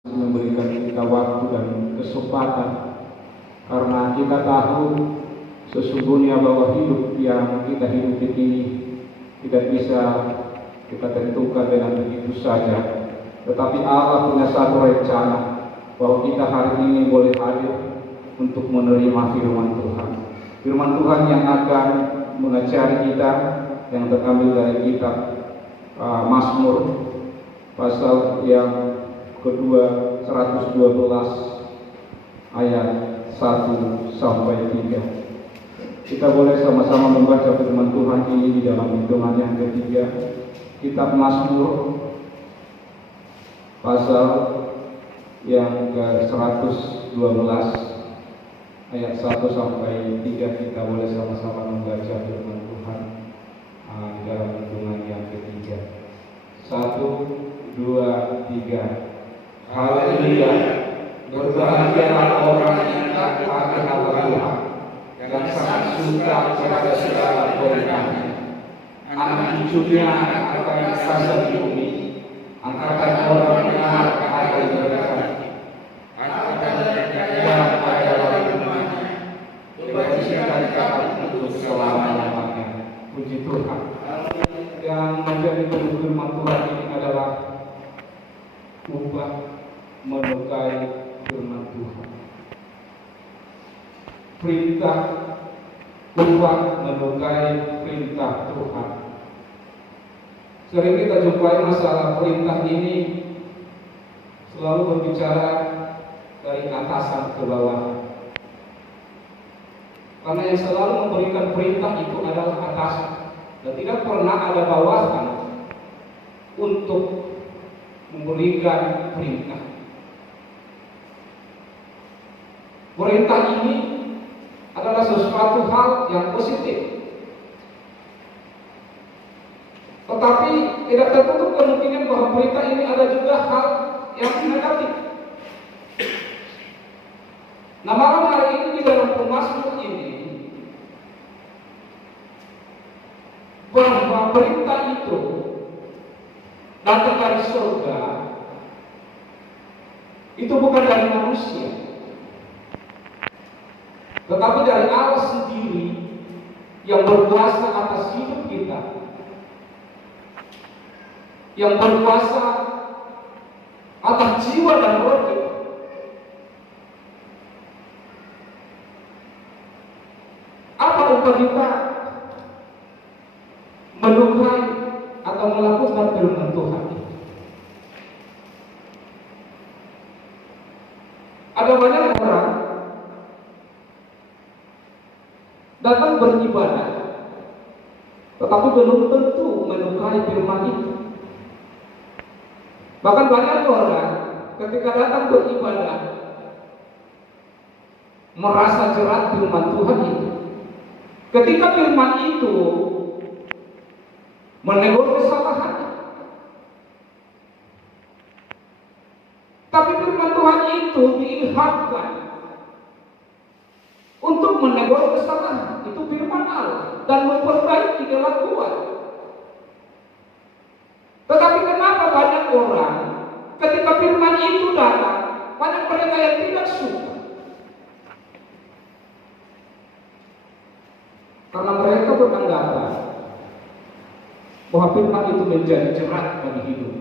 memberikan kita waktu dan kesempatan, karena kita tahu sesungguhnya bahwa hidup yang kita hidupi ini tidak bisa kita tentukan dengan begitu saja. Tetapi Allah punya satu rencana bahwa kita hari ini boleh hadir untuk menerima firman Tuhan. Firman Tuhan yang akan mengajari kita, yang terambil dari kitab Mazmur pasal yang kedua 112 ayat 1 sampai 3. Kita boleh sama-sama membaca firman Tuhan ini di dalam hitungan yang ketiga, kitab Mazmur pasal yang ke-112 ayat 1 sampai 3. Kita boleh sama-sama membaca firman Tuhan di dalam hitungan yang ketiga. 1, 2, 3. Haleluya, berbahagialah orang yang takut akan Allah Tuhan dan sangat suka kepada segala perintahnya. Anak cucunya akan berasa di bumi, angkatan orang benar akan diberkati. Angkatan yang adalah rumahnya, dibersihkan untuk selama-lamanya. Puji Tuhan. Yang menjadi firman Tuhan ini adalah ubah menyukai firman Tuhan. Perintah ubah menyukai perintah Tuhan. Sering kita jumpai masalah perintah ini selalu berbicara dari atasan ke bawah. Karena yang selalu memberikan perintah itu adalah atasan, dan tidak pernah ada bawahan untuk memberikan perintah. Perintah ini adalah sesuatu hal yang positif, tetapi tidak tertutup kemungkinan bahwa perintah ini ada juga hal yang negatif. Nah, malam hari ini di dalam Mazmur ini, bahwa perintah itu datang dari surga, itu bukan dari manusia, tetapi dari Allah sendiri yang berkuasa atas hidup kita, yang berkuasa atas jiwa dan roh kita. Apa upah kita menyukai atau melakukan firman Tuhan? Ada banyak orang datang beribadah, tetapi belum tentu menyukai firman itu. Bahkan banyak orang ketika datang beribadah merasa jerat firman Tuhan itu. Ketika firman itu menegur kesalahannya, tapi firman Tuhan itu diilhamkan untuk menegur kesalahan, itu firman Allah, dan memperbaiki kelakuan. Tetapi kenapa banyak orang ketika firman itu datang, banyak mereka yang tidak suka? Karena mereka beranggapan bahwa firman itu menjadi jerat bagi hidup.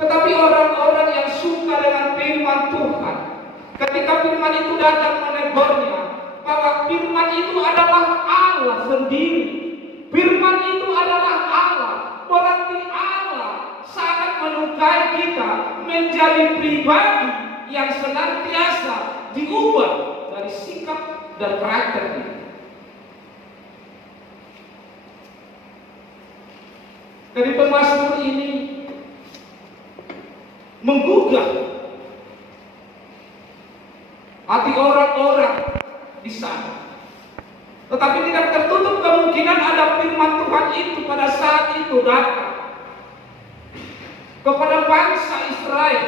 Tetapi orang-orang yang suka dengan firman Tuhan, ketika firman itu datang menegurnya bahwa firman itu adalah Allah sendiri, firman itu adalah Allah, berarti Allah sangat menyukai kita menjadi pribadi yang senantiasa diubah dari sikap dan karakter kita. Dari Mazmur ini menggugah hati orang-orang di sana, tetapi tidak tertutup kemungkinan ada firman Tuhan itu pada saat itu datang kepada bangsa Israel,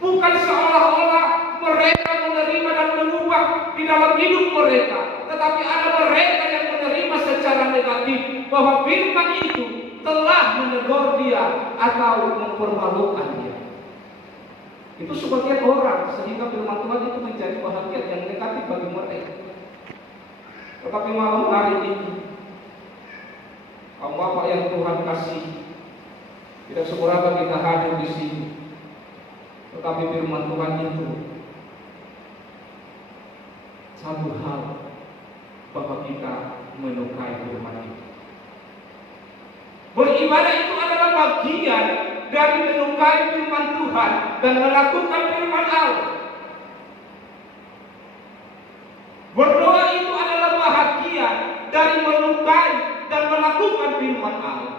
bukan seolah-olah mereka menerima dan mengubah di dalam hidup mereka, tetapi ada mereka yang menerima secara negatif bahwa firman itu telah menegur dia atau mempermalukan dia. Itu sebagian orang, sehingga firman Tuhan itu menjadi bahagian yang negatif bagi mereka. Tetapi malam hari ini, kaum Bapak yang Tuhan kasih, tidak seberapa kita hadir di sini, tetapi firman Tuhan itu satu hal bahwa kita menyukai firman itu. Beribadah itu adalah bagian dari menyukai firman Tuhan dan melakukan firman Allah. Berdoa itu adalah bahagian dari menyukai dan melakukan firman Allah.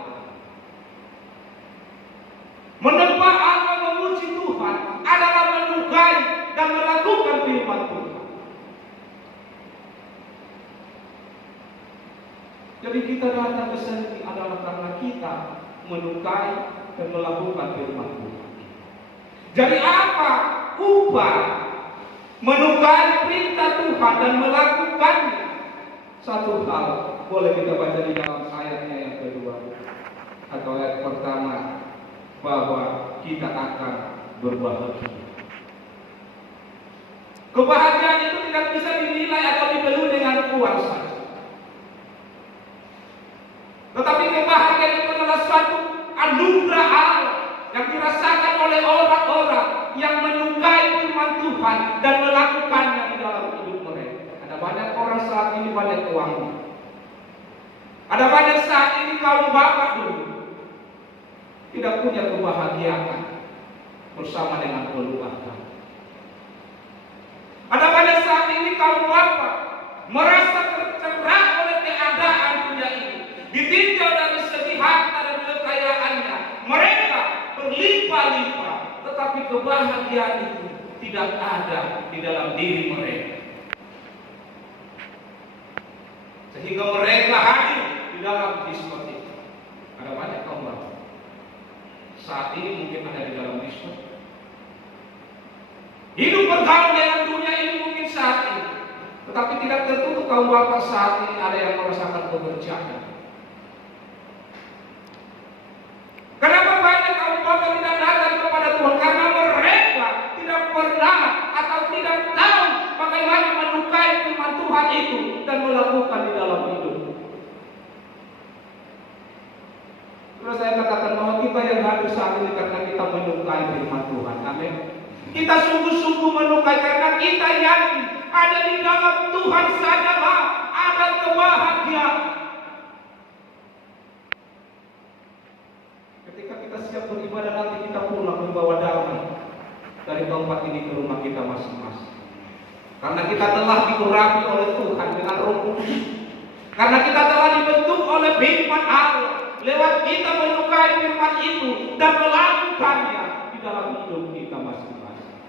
Menyembah Allah, memuji Tuhan adalah menyukai dan melakukan firman Tuhan. Jadi kita datang ke sini adalah karena kita menyukai dan melakukan firman Tuhan. Jadi apa upah menyukai perintah Tuhan dan melakukannya? Satu hal boleh kita baca di dalam ayatnya yang kedua atau ayat pertama, bahwa kita akan berbahagia. Kebahagiaan itu tidak bisa dinilai atau dibeli dengan uang saja. Tetapi kebahagiaan itu adalah suatu anugerah Allah yang dirasakan oleh orang-orang yang menyukai firman Tuhan dan melakukannya di dalam hidup mereka. Ada banyak orang saat ini banyak uangnya. Ada banyak saat ini kaum bapak dulu tidak punya kebahagiaan bersama dengan keluarga. Ada banyak saat ini kaum bapak merasa tercerah oleh keadaan dunia ini. Ditinjau dari segi harta dan kekayaannya, mereka berlimpah-limpah, tetapi kebahagiaan itu tidak ada di dalam diri mereka. Sehingga mereka hadir di dalam diskotik. Ada banyak kaum bapak saat ini mungkin ada di dalam diskotik. Hidup bergaul dengan dunia ini mungkin saat ini, tetapi tidak tertutup kaum bapak saat ini ada yang merasakan pekerjaan. Kenapa banyak kaum bapak tidak datang kepada Tuhan? Karena mereka tidak pernah atau tidak tahu bagaimana menyukai firman Tuhan itu dan melakukan di dalam hidup. Terus saya katakan bahwa kita yang hadir saat ini karena kita menyukai firman Tuhan. Amin. Kita sungguh-sungguh menyukai karena kita yakin ada di dalam Tuhan sajalah ada kebahagiaan. Ketika kita siap beribadah nanti kita pulang membawa damai dari tempat ini ke rumah kita masing-masing. Karena kita telah diurapi oleh Tuhan dengan Roh Kudus. Karena kita telah dibentuk oleh firman Allah. Lewat kita menyukai firman itu dan melakukannya di dalam hidup kita masing-masing.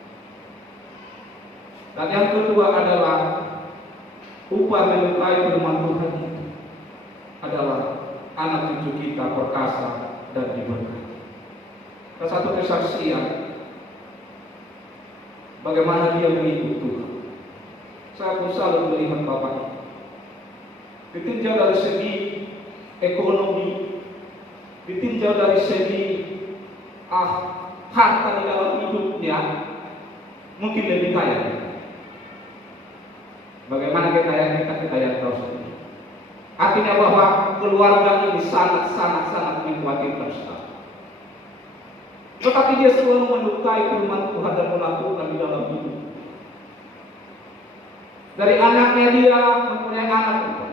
Dan yang kedua adalah upah menyukai firman Tuhan itu adalah anak cucu kita perkasa dan diberkati. Satu kesaksian bagaimana dia mengikut Tuhan. Saya pun selalu melihat bapak ini. Ditinjau dari segi ekonomi, ditinjau dari segi harta di dalam hidupnya, mungkin lebih kaya. Bagaimana kekayaan kita yang tahu sendiri. Artinya bahwa keluarga ini sangat mengkhawatirkan sekali. Tetapi dia selalu menyukai firman Tuhan dan melakukan di dalam hidup. Dari anaknya dia mempunyai anak.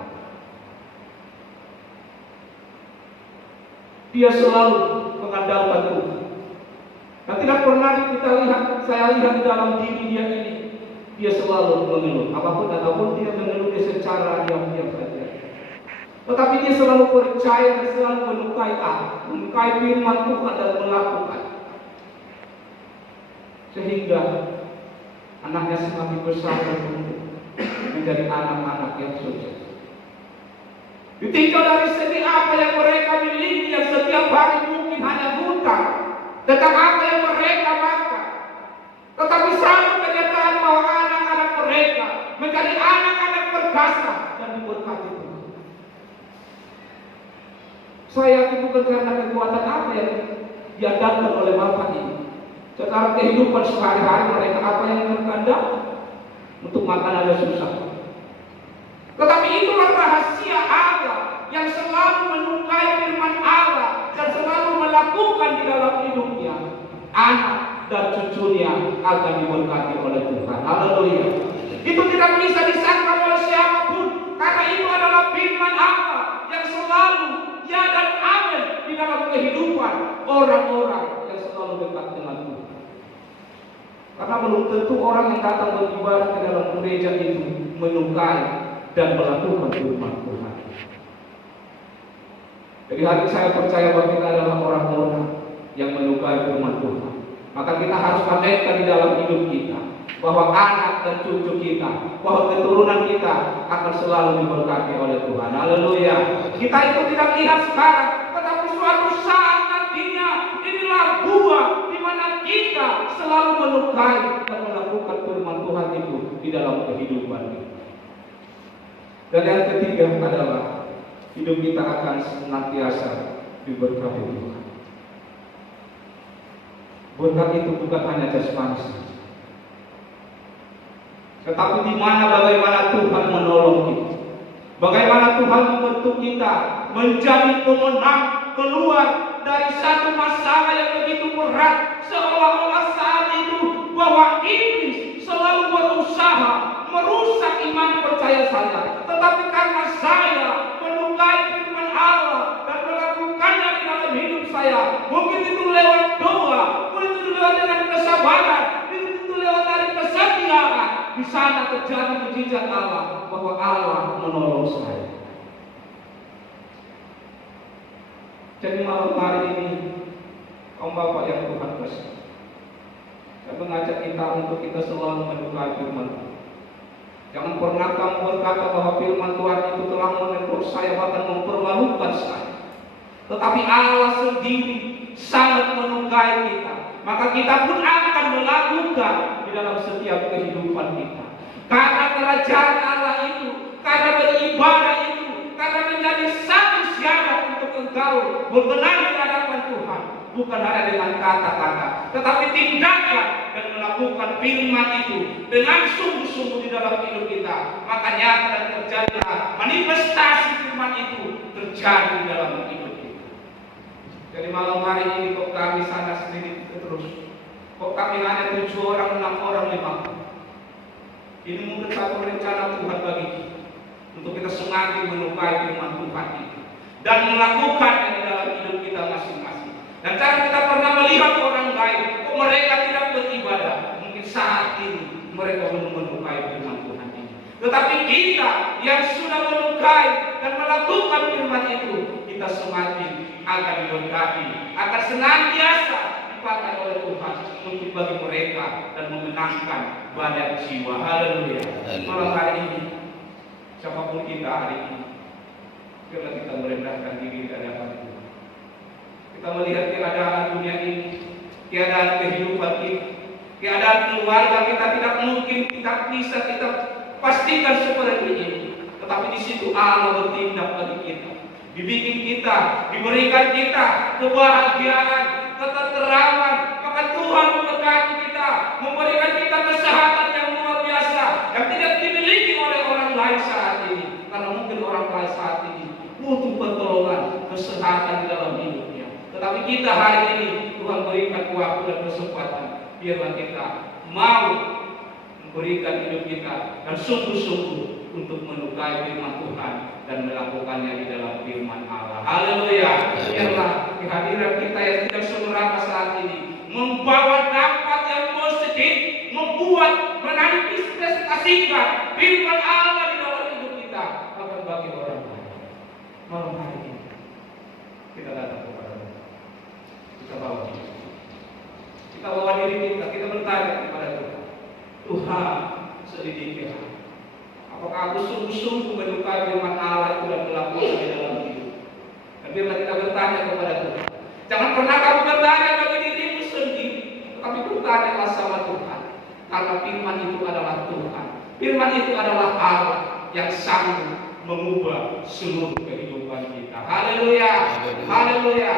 Dia selalu mengandalkan Tuhan. Dan tidak pernah saya lihat di dalam diri dia ini, dia selalu mengeluh. Apapun dia mengeluh secara diam-diam saja. Tetapi dia selalu percaya dan selalu menyukai Allah, menyukai firman Tuhan dan melakukan. Sehingga anaknya semakin besar dan tumbuh menjadi anak-anak yang sukses. Ditinjau dari segi apa yang mereka miliki yang setiap hari mungkin hanya hutang tentang apa yang mereka makan. Tetapi satu kenyataan bahwa anak-anak mereka menjadi anak-anak perkasa dan diberkati Tuhan. Saya yakin bukan karena kekuatan apa yang diadakan oleh Bapak ini, Secara kehidupan sehari-hari mereka apa yang terkadang untuk makan aja susah. Tetapi itulah rahasia Allah yang selalu menyukai firman Allah dan selalu melakukan di dalam hidupnya. Anak dan cucunya akan diberkati oleh Tuhan. Haleluya. Itu tidak bisa disangkal oleh siapapun, karena itu adalah firman Allah yang selalu ya dan amin di dalam kehidupan orang-orang yang selalu dekat dengan Tuhan. Karena belum tentu orang yang datang beribadah ke dalam gereja itu menyukai dan melakukan firman Tuhan. Jadi hati saya percaya bahwa kita adalah orang-orang yang menyukai firman Tuhan. Maka kita harus pamerkan di dalam hidup kita bahwa anak dan cucu kita, bahwa keturunan kita akan selalu diberkati oleh Tuhan. Haleluya. Kita itu tidak lihat sekarang, tetapi suatu saat nantinya inilah buah di mana kita selalu menyukai dan melakukan firman Tuhan itu di dalam kehidupan kita. Dan yang ketiga adalah hidup kita akan senantiasa diberkati Tuhan. Berkat itu bukan hanya jasmani, tetapi di mana bagaimana Tuhan menolong kita, bagaimana Tuhan membentuk kita menjadi pemenang keluar dari satu masalah yang begitu berat, seolah-olah saat itu bahwa iblis selalu berusaha merusak iman percaya saya. Tetapi karena saya menyukai firman Allah dan melakukannya di dalam hidup saya, mungkin itu lewat doa, mungkin itu lewat dengan kesabaran, mungkin itu lewat dari kesetiaan, di sana terjadi mujizat Allah bahwa Allah menolong saya. Jadi malam hari ini, kaum bapak yang Tuhan kasih, saya mengajak kita untuk kita selalu menyukai firman Tuhan. Jangan pernah kamu berkata bahwa firman Tuhan itu telah menegur saya, bahkan mempermalukan saya. Tetapi Allah sendiri sangat menyukai kita. Maka kita pun akan melakukan di dalam setiap kehidupan kita. Karena kerajaan Allah itu, karena beribadah itu, karena menjadi satu syarat untuk engkau berkenan di hadapan Tuhan. Bukan hanya dengan kata-kata, tetapi tindakan dan melakukan firman itu dengan sungguh-sungguh di dalam hidup kita. Maka nyata dan terjadilah manifestasi firman itu terjadi di dalam hidup kita. Jadi malam hari ini kok kami sana sendiri terus, kok kami hanya 7 orang, 6 orang, 5 orang. Ini mungkin satu rencana Tuhan bagi kita, untuk kita semakin menyukai firman Tuhan itu dan melakukannya di dalam hidup kita masing-masing. Dan cara kita pernah melihat orang lain, kok mereka tidak beribadah, mungkin saat ini mereka belum menyukai firman Tuhan ini. Tetapi kita yang sudah menyukai dan melakukan firman itu, kita semakin akan diberkati, akan senantiasa dipakai oleh Tuhan untuk bagi mereka dan memenangkan banyak jiwa. Haleluya. Malam hari ini, siapapun kita hari ini, biarlah kita merendahkan diri di hadapan Tuhan. Kita melihat keadaan dunia ini, keadaan kehidupan kita, keadaan keluarga kita tidak mungkin tidak bisa kita pastikan seperti ini. Tetapi di situ Allah bertindak bagi kita, dibikin kita, diberikan kita kebahagiaan, ketenteraman. Maka Tuhan memberkati kita, memberikan kita kesehatan yang luar biasa yang tidak dimiliki oleh orang lain saat ini. Karena mungkin orang lain saat ini butuh pertolongan kesehatan di dalam hidupnya. Tetapi kita hari ini Tuhan berikan waktu dan kesempatan, biarlah kita mau memberikan hidup kita dan sungguh-sungguh untuk menyukai firman Tuhan dan melakukannya di dalam firman Allah. Haleluya. Biarlah kehadiran kita yang tidak seberapa saat ini membawa dampak yang positif, membuat memanifestasikan firman Allah di dalam hidup kita akan bagi orang lain. Malam hari ini kita datang kepada Tuhan. Kita bawa diri kita bertanya kepada Tuhan. Tuhan, selidiki aku. Apakah aku sungguh-sungguh menyukai firman Allah itu dan melakukan di dalam hidup? Dan biarlah kita bertanya kepada Tuhan. Jangan pernah kamu bertanya bagi dirimu sendiri, tetapi bertanyalah sama Tuhan. Karena firman itu adalah Tuhan. Firman itu adalah Allah yang sanggup mengubah seluruh kehidupan kita. Haleluya. Haleluya.